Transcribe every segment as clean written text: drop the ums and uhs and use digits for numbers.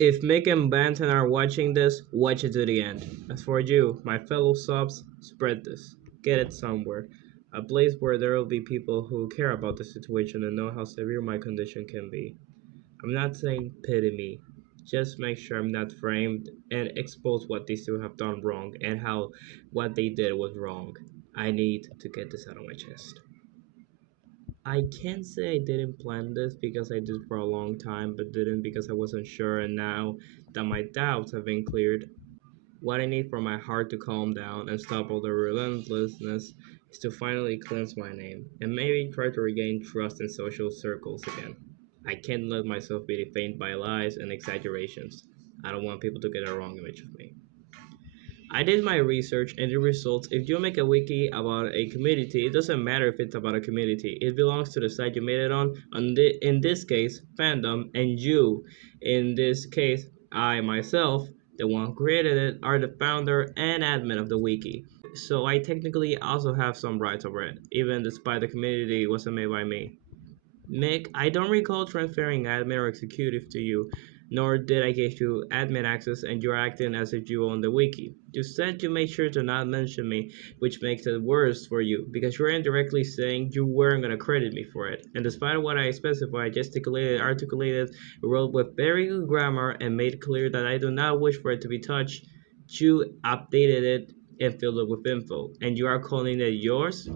If Mick and Banton are watching this, watch it to the end. As for you, my fellow subs, spread this. Get it somewhere. A place where there will be people who care about the situation and know how severe my condition can be. I'm not saying pity me. Just make sure I'm not framed and expose what these two have done wrong and how what they did was wrong. I need to get this out of my chest. I can't say I didn't plan this because I did for a long time, but didn't because I wasn't sure, and now that my doubts have been cleared, what I need for my heart to calm down and stop all the relentlessness is to finally cleanse my name and maybe try to regain trust in social circles again. I can't let myself be defamed by lies and exaggerations. I don't want people to get a wrong image of me. I did my research and the results. If you make a wiki about a community, it doesn't matter if it's about a community. It belongs to the site you made it on. In this case, fandom, and you, in this case, I myself, the one who created it, are the founder and admin of the wiki. So I technically also have some rights over it, even despite the community wasn't made by me. Mick, I don't recall transferring admin or executive to you, nor did I give you admin access and you're acting as if you own the wiki. You said you made sure to not mention me, which makes it worse for you, because you're indirectly saying you weren't gonna credit me for it. And despite what I specified, gesticulated, articulated, wrote with very good grammar, and made clear that I do not wish for it to be touched, you updated it and filled it with info. And you are calling it yours?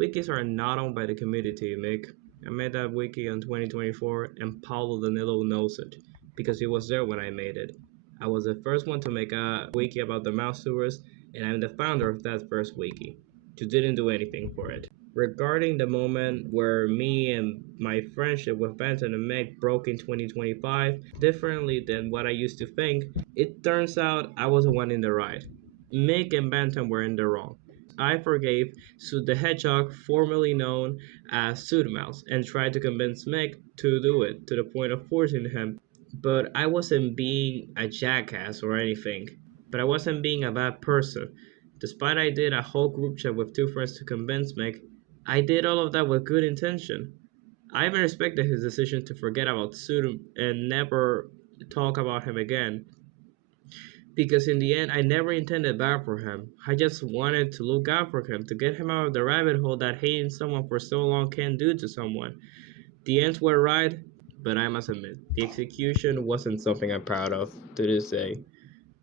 Wikis are not owned by the community, Mick. I made that wiki in 2024 and Paulo Danilo knows it because he was there when I made it. I was the first one to make a wiki about the mouse sewers and I'm the founder of that first wiki. You didn't do anything for it. Regarding the moment where me and my friendship with Benton and Meg broke in 2025, differently than what I used to think, it turns out I was the one in the right. Mick and Benton were in the wrong. I forgave Soot the Hedgehog, formerly known as Mouse, and tried to convince Mick to do it to the point of forcing him. But I wasn't being a jackass or anything. But I wasn't being a bad person. Despite I did a whole group chat with two friends to convince Mick, I did all of that with good intention. I even respected his decision to forget about Soot and never talk about him again because in the end I never intended bad for him. I just wanted to look out for him, to get him out of the rabbit hole that hating someone for so long can do to someone. The ends were right, but I must admit, the execution wasn't something I'm proud of to this day.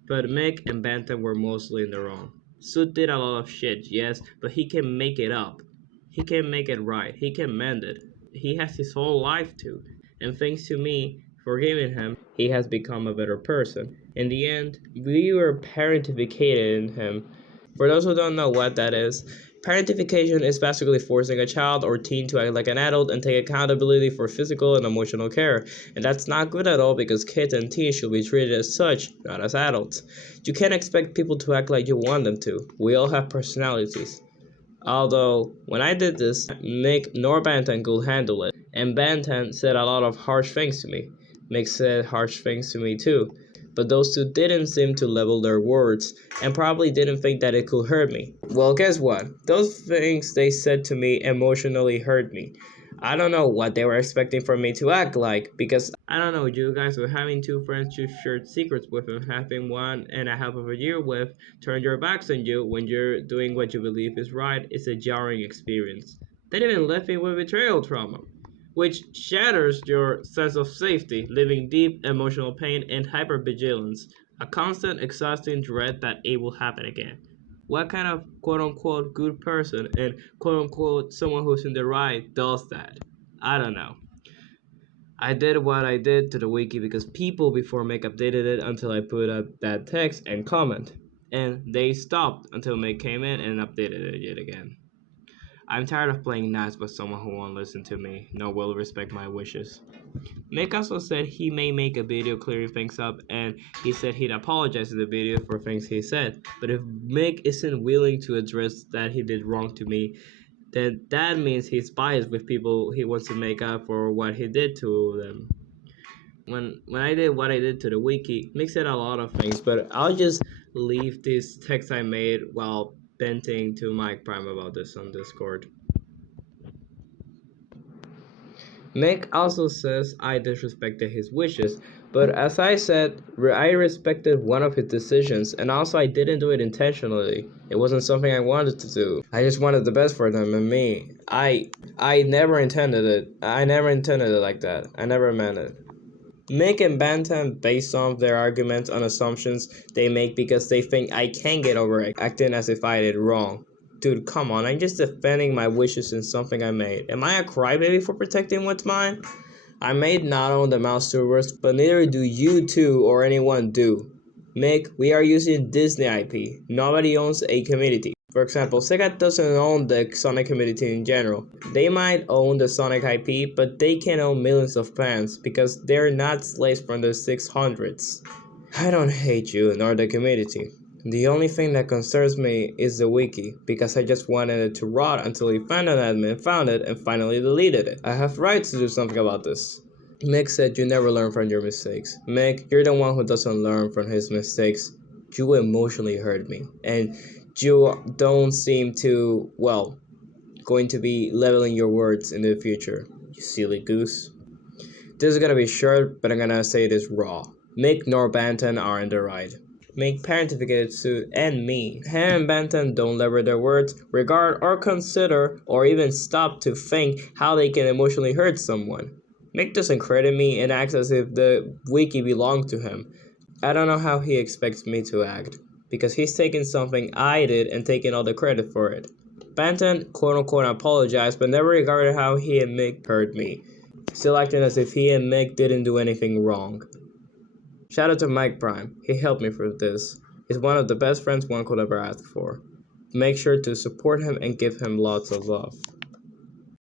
But Mick and Bantam were mostly in the wrong. Sud did a lot of shit, yes, but he can make it up. He can make it right. He can mend it. He has his whole life to. And thanks to me forgiving him, he has become a better person. In the end, we were parentificating him. For those who don't know what that is, parentification is basically forcing a child or teen to act like an adult and take accountability for physical and emotional care. And that's not good at all because kids and teens should be treated as such, not as adults. You can't expect people to act like you want them to. We all have personalities. Although, when I did this, Mick nor Bantan could handle it, and Bantan said a lot of harsh things to me. Mick said harsh things to me too, but those two didn't seem to level their words, and probably didn't think that it could hurt me. Well, guess what? Those things they said to me emotionally hurt me. I don't know what they were expecting from me to act like, because I don't know, you guys were having two friends you shared secrets with and having 1.5 of a year with turn your backs on you when you're doing what you believe is right is a jarring experience. That even left me with betrayal trauma, which shatters your sense of safety, leaving deep emotional pain and hypervigilance, a constant exhausting dread that it will happen again. What kind of quote unquote good person and quote unquote someone who's in the right does that? I don't know. I did what I did to the wiki because people before Make updated it until I put up that text and comment. And they stopped until Make came in and updated it yet again. I'm tired of playing nice with someone who won't listen to me, nor will respect my wishes. Mick also said he may make a video clearing things up, and he said he'd apologize in the video for things he said. But if Mick isn't willing to address that he did wrong to me, then that means he's biased with people he wants to make up for what he did to them. When I did what I did to the wiki, Mick said a lot of things, but I'll just leave this text I made while venting to Mike Prime about this on Discord. Mick also says I disrespected his wishes, but as I said, I respected one of his decisions, and also I didn't do it intentionally. It wasn't something I wanted to do. I just wanted the best for them and me. I never intended it. I never intended it like that. I never meant it. Mick and Bantam based off their arguments on assumptions they make because they think I can get over it, acting as if I did wrong. Dude, come on, I'm just defending my wishes in something I made. Am I a crybaby for protecting what's mine? I may not own the mouse servers, but neither do you two or anyone do. Mick, we are using Disney IP. Nobody owns a community. For example, Sega doesn't own the Sonic community in general. They might own the Sonic IP, but they can own millions of fans because they're not slaves from the 600s. I don't hate you nor the community. The only thing that concerns me is the wiki, because I just wanted it to rot until we found an admin, found it, and finally deleted it. I have rights to do something about this. Mick said you never learn from your mistakes. Mick, you're the one who doesn't learn from his mistakes. You emotionally hurt me, and you don't seem to, well, going to be leveling your words in the future, you silly goose. This is gonna be short, but I'm gonna say this raw. Mick nor Banton are in the right. Make parentificated suit and me. Han and Banton don't lever their words, regard or consider, or even stop to think how they can emotionally hurt someone. Mick doesn't credit me and acts as if the wiki belonged to him. I don't know how he expects me to act, because he's taking something I did and taking all the credit for it. Banton quote unquote apologized, but never regarded how he and Mick hurt me, still acting as if he and Mick didn't do anything wrong. Shout out to Mike Prime, he helped me through this. He's one of the best friends one could ever ask for. Make sure to support him and give him lots of love.